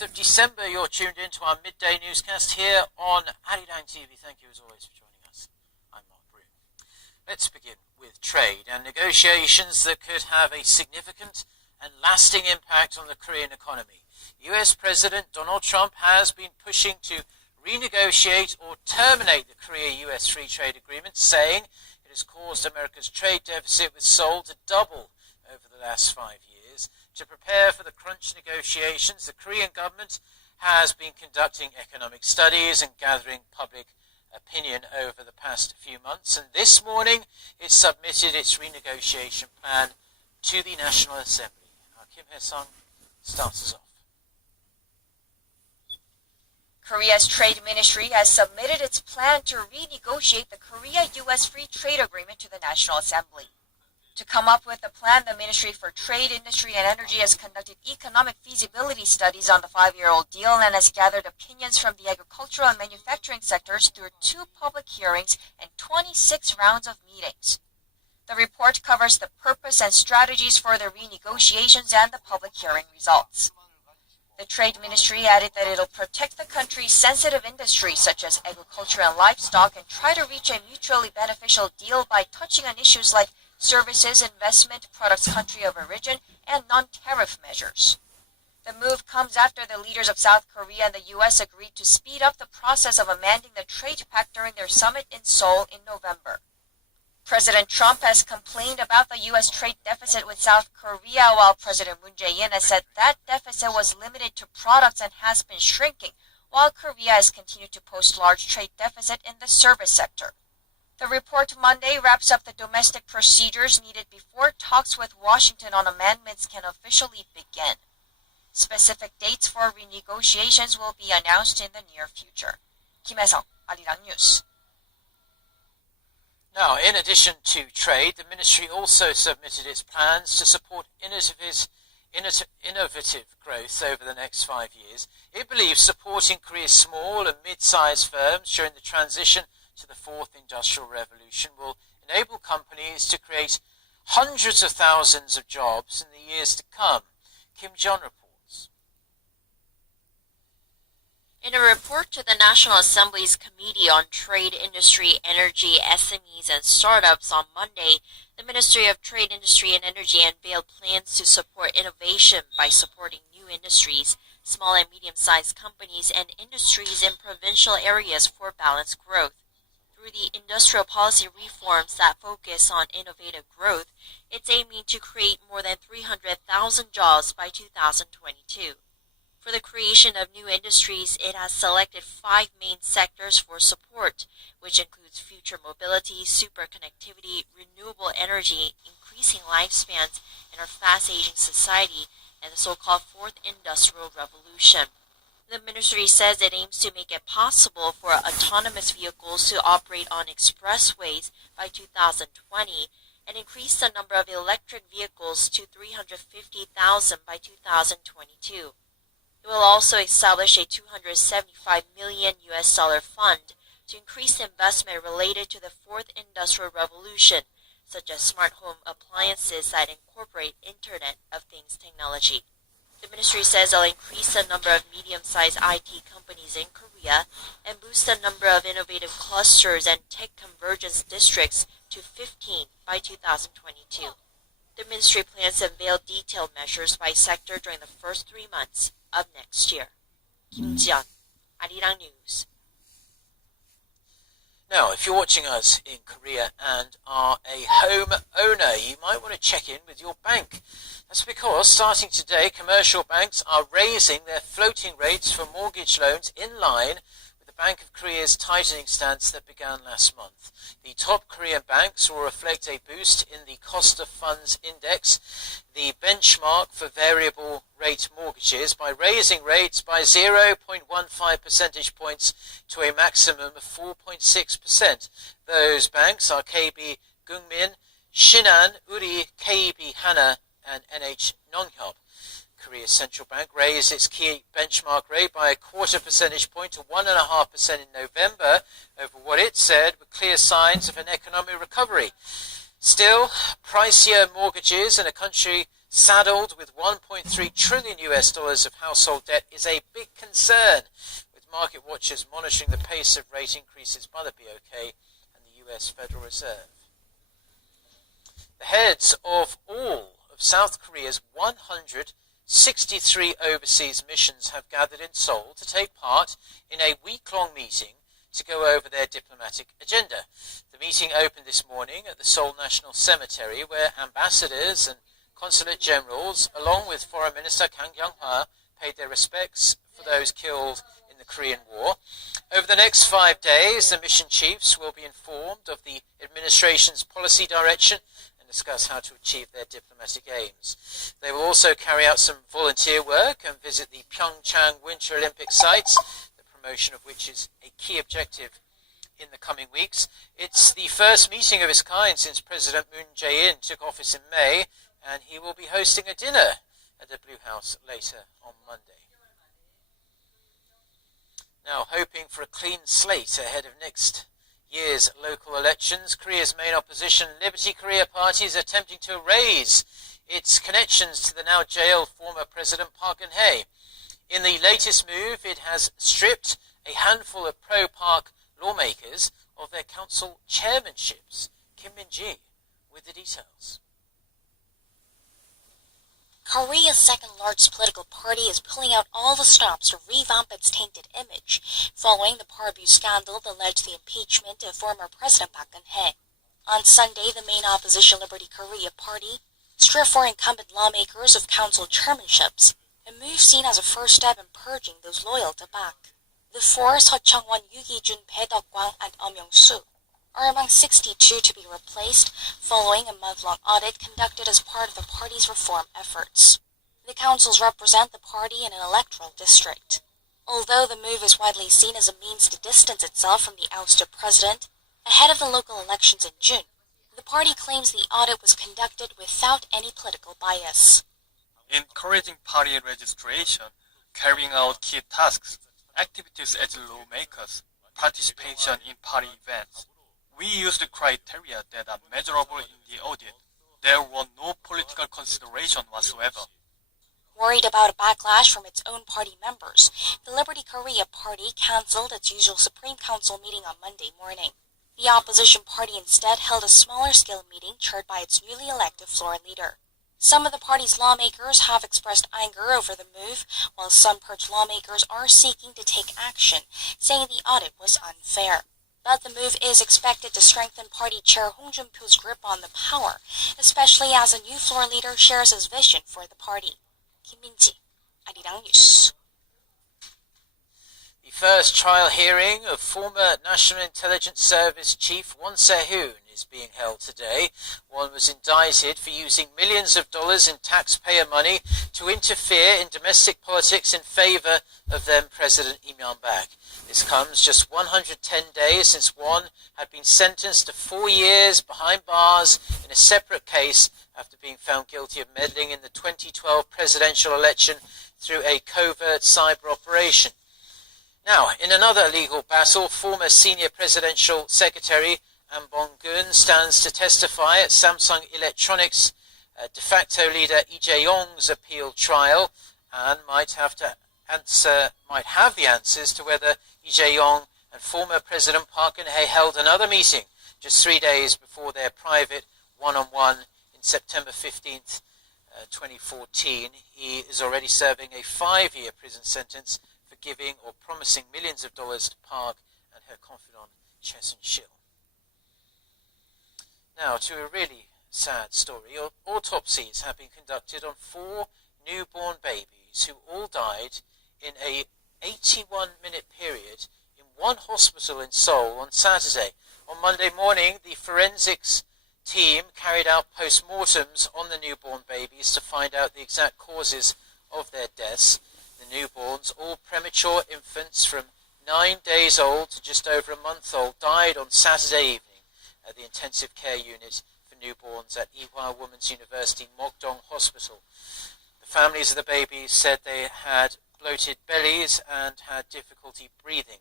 of December, you're tuned in to our midday newscast here on Arirang TV. Thank you as always for joining us. I'm Mark Broom. Let's begin with trade and negotiations that could have a significant and lasting impact on the Korean economy. US President Donald Trump has been pushing to renegotiate or terminate the Korea-US free trade agreement, saying it has caused America's trade deficit with Seoul to double over the last 5 years. To prepare for the crunch negotiations, the Korean government has been conducting economic studies and gathering public opinion over the past few months, and this morning it submitted its renegotiation plan to the National Assembly. Kim Hae-sung starts us off. Korea's Trade Ministry has submitted its plan to renegotiate the Korea-US Free Trade Agreement to the National Assembly. To come up with a plan, the Ministry for Trade, Industry and Energy has conducted economic feasibility studies on the 5-year-old deal and has gathered opinions from the agricultural and manufacturing sectors through 2 public hearings and 26 rounds of meetings. The report covers the purpose and strategies for the renegotiations and the public hearing results. The Trade Ministry added that it'll protect the country's sensitive industries such as agriculture and livestock and try to reach a mutually beneficial deal by touching on issues like services, investment, products country of origin, and non-tariff measures. The move comes after the leaders of South Korea and the U.S. agreed to speed up the process of amending the trade pact during their summit in Seoul in November. President Trump has complained about the U.S. trade deficit with South Korea, while President Moon Jae-in has said that deficit was limited to products and has been shrinking, while Korea has continued to post large trade deficit in the service sector. The report Monday wraps up the domestic procedures needed before talks with Washington on amendments can officially begin. Specific dates for renegotiations will be announced in the near future. Kim Hae-sung, Arirang News. Now, in addition to trade, the ministry also submitted its plans to support innovative growth over the next 5 years. It believes supporting Korea's small and mid-sized firms during the transition to the fourth industrial revolution will enable companies to create hundreds of thousands of jobs in the years to come. Kim Jong reports. In a report to the National Assembly's Committee on Trade, Industry, Energy, SMEs, and Startups on Monday, the Ministry of Trade, Industry, and Energy unveiled plans to support innovation by supporting new industries, small and medium-sized companies, and industries in provincial areas for balanced growth. Through the industrial policy reforms that focus on innovative growth, it's aiming to create more than 300,000 jobs by 2022. For the creation of new industries, it has selected 5 main sectors for support, which includes future mobility, superconnectivity, renewable energy, increasing lifespans in our fast-aging society, and the so-called Fourth Industrial Revolution. The ministry says it aims to make it possible for autonomous vehicles to operate on expressways by 2020 and increase the number of electric vehicles to 350,000 by 2022. It will also establish a $275 million fund to increase investment related to the fourth industrial revolution, such as smart home appliances that incorporate Internet of Things technology. The ministry says it'll increase the number of medium-sized IT companies in Korea and boost the number of innovative clusters and tech convergence districts to 15 by 2022. The ministry plans to unveil detailed measures by sector during the first 3 months of next year. Kim Ji-yeon, Arirang News. Now, if you're watching us in Korea and are a home owner, you might want to check in with your bank. That's because starting today, commercial banks are raising their floating rates for mortgage loans in line with the Bank of Korea's tightening stance that began last month. The top Korean banks will reflect a boost in the cost of funds index, the benchmark for variable rate mortgages, by raising rates by 0.15 percentage points to a maximum of 4.6%. Those banks are KB Gungmin, Shinhan, Uri, KB Hana, and NH Nonghyop. Korea's central bank raised its key benchmark rate by a quarter percentage point to 1.5% in November over what it said were clear signs of an economic recovery. Still, pricier mortgages in a country saddled with 1.3 trillion US dollars of household debt, is a big concern, with market watchers monitoring the pace of rate increases by the BOK and the US Federal Reserve. The heads of all of South Korea's 163 overseas missions have gathered in Seoul to take part in a week-long meeting to go over their diplomatic agenda. The meeting opened this morning at the Seoul National Cemetery, where ambassadors and consulate generals, along with Foreign Minister Kang Kyung-hwa, paid their respects for those killed in the Korean War. Over the next 5 days, the mission chiefs will be informed of the administration's policy direction and discuss how to achieve their diplomatic aims. They will also carry out some volunteer work and visit the Pyeongchang Winter Olympic sites, the promotion of which is a key objective in the coming weeks. It's the first meeting of its kind since President Moon Jae-in took office in May, and he will be hosting a dinner at the Blue House later on Monday. Now, hoping for a clean slate ahead of next year's local elections, Korea's main opposition, Liberty Korea Party, is attempting to erase its connections to the now jailed former President Park Geun-hye. In the latest move, it has stripped a handful of pro-Park lawmakers of their council chairmanships. Kim Min-ji with the details. Korea's second-largest political party is pulling out all the stops to revamp its tainted image, following the Parbu scandal that led to the impeachment of former President Park Geun-hye. On Sunday, the main opposition Liberty Korea Party stripped 4 incumbent lawmakers of council chairmanships, a move seen as a first step in purging those loyal to Park. The 4, Seo Chung-won, Yoo Gi-jun, Bae Deok-kwang, and Oh Myung-soo, are among 62 to be replaced following a month-long audit conducted as part of the party's reform efforts. The councils represent the party in an electoral district. Although the move is widely seen as a means to distance itself from the ousted president ahead of the local elections in June, the party claims the audit was conducted without any political bias. Encouraging party registration, carrying out key tasks, activities as lawmakers, participation in party events. We used criteria that are measurable in the audit. There were no political consideration whatsoever. Worried about a backlash from its own party members, the Liberty Korea Party cancelled its usual Supreme Council meeting on Monday morning. The opposition party instead held a smaller-scale meeting chaired by its newly elected floor leader. Some of the party's lawmakers have expressed anger over the move, while some purge lawmakers are seeking to take action, saying the audit was unfair. But the move is expected to strengthen party chair Hong Jun-pyo's grip on the power, especially as a new floor leader shares his vision for the party. Kim Min-ji, Arirang News. The first trial hearing of former National Intelligence Service Chief Won Se-hoon is being held today. Won was indicted for using millions of dollars in taxpayer money to interfere in domestic politics in favour of then President Lee Myung-bak. This comes just 110 days since Won had been sentenced to 4 years behind bars in a separate case after being found guilty of meddling in the 2012 presidential election through a covert cyber operation. Now, in another legal battle, former senior presidential secretary An Bong-gun stands to testify at Samsung Electronics de facto leader Lee Jae-yong's appeal trial and might have the answers to whether Lee Jae-yong and former President Park Geun-hye held another meeting just 3 days before their private one-on-one in September 15th, 2014. He is already serving a 5-year prison sentence for giving or promising millions of dollars to Park and her confidant Chesun Shil. Now to a really sad story. Autopsies have been conducted on 4 newborn babies who all died in a 81-minute period in one hospital in Seoul on Saturday. On Monday morning, the forensics team carried out post-mortems on the newborn babies to find out the exact causes of their deaths. The newborns, all premature infants from 9 days old to just over a month old, died on Saturday evening at the intensive care unit for newborns at Ewha Women's University Mokdong Hospital. The families of the babies said they had bloated bellies and had difficulty breathing.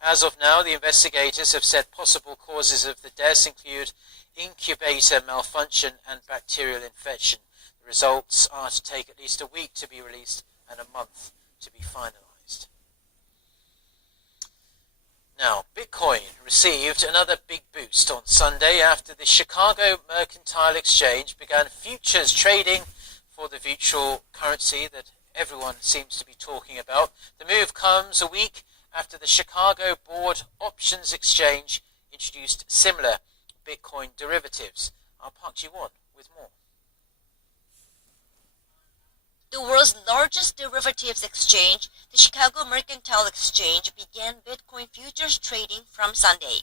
As of now, the investigators have said possible causes of the deaths include incubator malfunction and bacterial infection. The The results are to take at least a week to be released and a month to be finalized. Now, Bitcoin received another big boost on Sunday after the Chicago Mercantile Exchange began futures trading for the virtual currency that everyone seems to be talking about. The move comes a week after the Chicago Board Options Exchange introduced similar Bitcoin derivatives. I'll Park Ji-won with more. The world's largest derivatives exchange, the Chicago Mercantile Exchange, began Bitcoin futures trading from Sunday.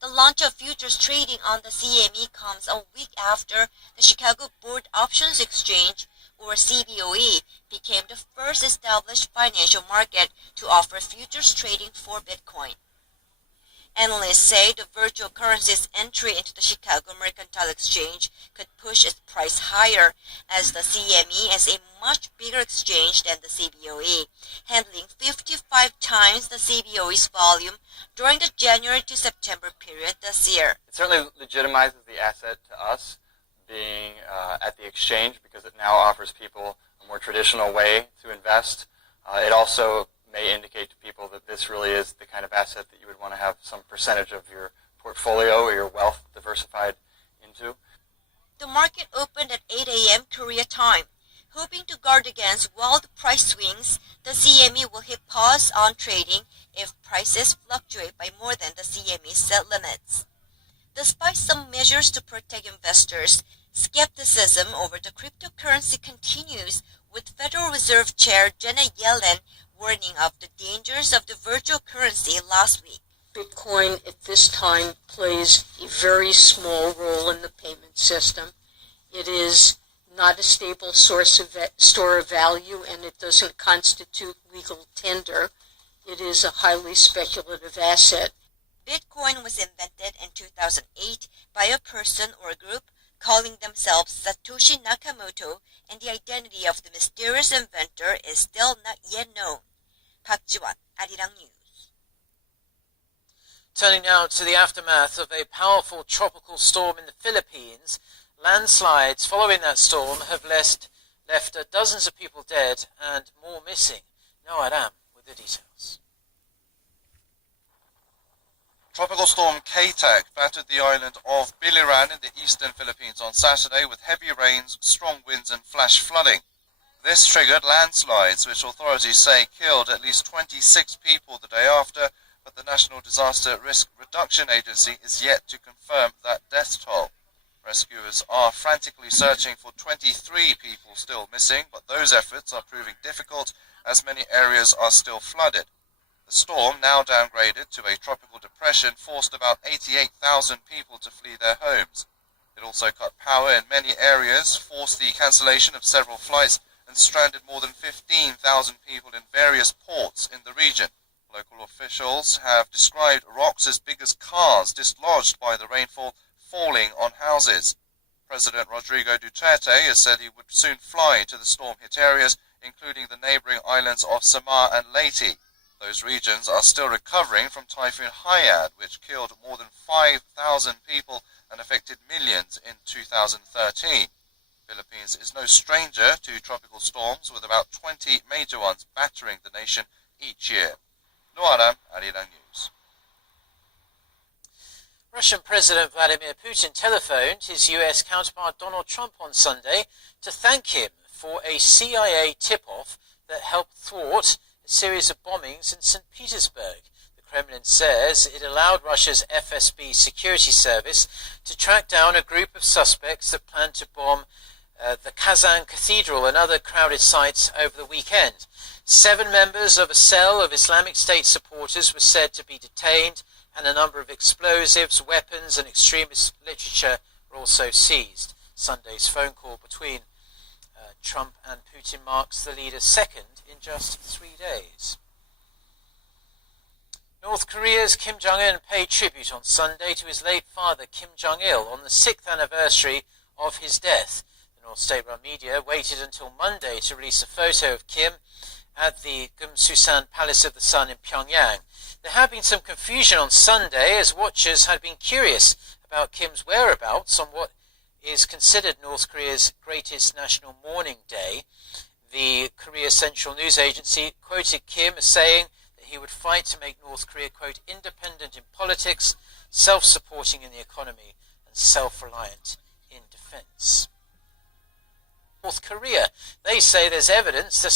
The launch of futures trading on the CME comes a week after the Chicago Board Options Exchange, or CBOE, became the first established financial market to offer futures trading for Bitcoin. Analysts say the virtual currency's entry into the Chicago Mercantile Exchange could push its price higher, as the CME is a much bigger exchange than the CBOE, handling 55 times the CBOE's volume during the January to September period this year. It certainly legitimizes the asset to us being at the exchange, because it now offers people a more traditional way to invest. It also may indicate to people that this really is the kind of asset that you would want to have some percentage of your portfolio or your wealth diversified into. The market opened at 8 a.m. Korea time. Hoping to guard against wild price swings, the CME will hit pause on trading if prices fluctuate by more than the CME set limits. Despite some measures to protect investors, skepticism over the cryptocurrency continues, with Federal Reserve Chair Janet Yellen warning of the dangers of the virtual currency last week. Bitcoin at this time plays a very small role in the payment system. It is not a stable source of store of value, and it doesn't constitute legal tender. It is a highly speculative asset. Bitcoin was invented in 2008 by a person or group calling themselves Satoshi Nakamoto, and the identity of the mysterious inventor is still not yet known. Park Ji-won, Arirang News. Turning now to the aftermath of a powerful tropical storm in the Philippines, landslides following that storm have left dozens of people dead and more missing. Now Aram with the details. Tropical storm K-Tak battered the island of Biliran in the eastern Philippines on Saturday with heavy rains, strong winds and flash flooding. This triggered landslides, which authorities say killed at least 26 people the day after, but the National Disaster Risk Reduction Agency is yet to confirm that death toll. Rescuers are frantically searching for 23 people still missing, but those efforts are proving difficult as many areas are still flooded. The storm, now downgraded to a tropical depression, forced about 88,000 people to flee their homes. It also cut power in many areas, forced the cancellation of several flights, and stranded more than 15,000 people in various ports in the region. Local officials have described rocks as big as cars dislodged by the rainfall falling on houses. President Rodrigo Duterte has said he would soon fly to the storm-hit areas, including the neighboring islands of Samar and Leyte. Those regions are still recovering from Typhoon Haiyan, which killed more than 5,000 people and affected millions in 2013. Philippines is no stranger to tropical storms, with about 20 major ones battering the nation each year. Noaram, Arirang News. Russian President Vladimir Putin telephoned his US counterpart Donald Trump on Sunday to thank him for a CIA tip-off that helped thwart a series of bombings in St. Petersburg. The Kremlin says it allowed Russia's FSB security service to track down a group of suspects that planned to bomb the Kazan Cathedral and other crowded sites over the weekend. 7 members of a cell of Islamic State supporters were said to be detained, and a number of explosives, weapons and extremist literature were also seized. Sunday's phone call between Trump and Putin marks the leader's second in just 3 days. North Korea's Kim Jong-un paid tribute on Sunday to his late father Kim Jong-il on the 6th anniversary of his death. The North state-run media waited until Monday to release a photo of Kim at the Gumsusan Palace of the Sun in Pyongyang. There had been some confusion on Sunday as watchers had been curious about Kim's whereabouts on what is considered North Korea's greatest national mourning day. The Korea Central News Agency quoted Kim as saying that he would fight to make North Korea, quote, independent in politics, self-supporting in the economy, and self-reliant in defense. North Korea, they say there's evidence that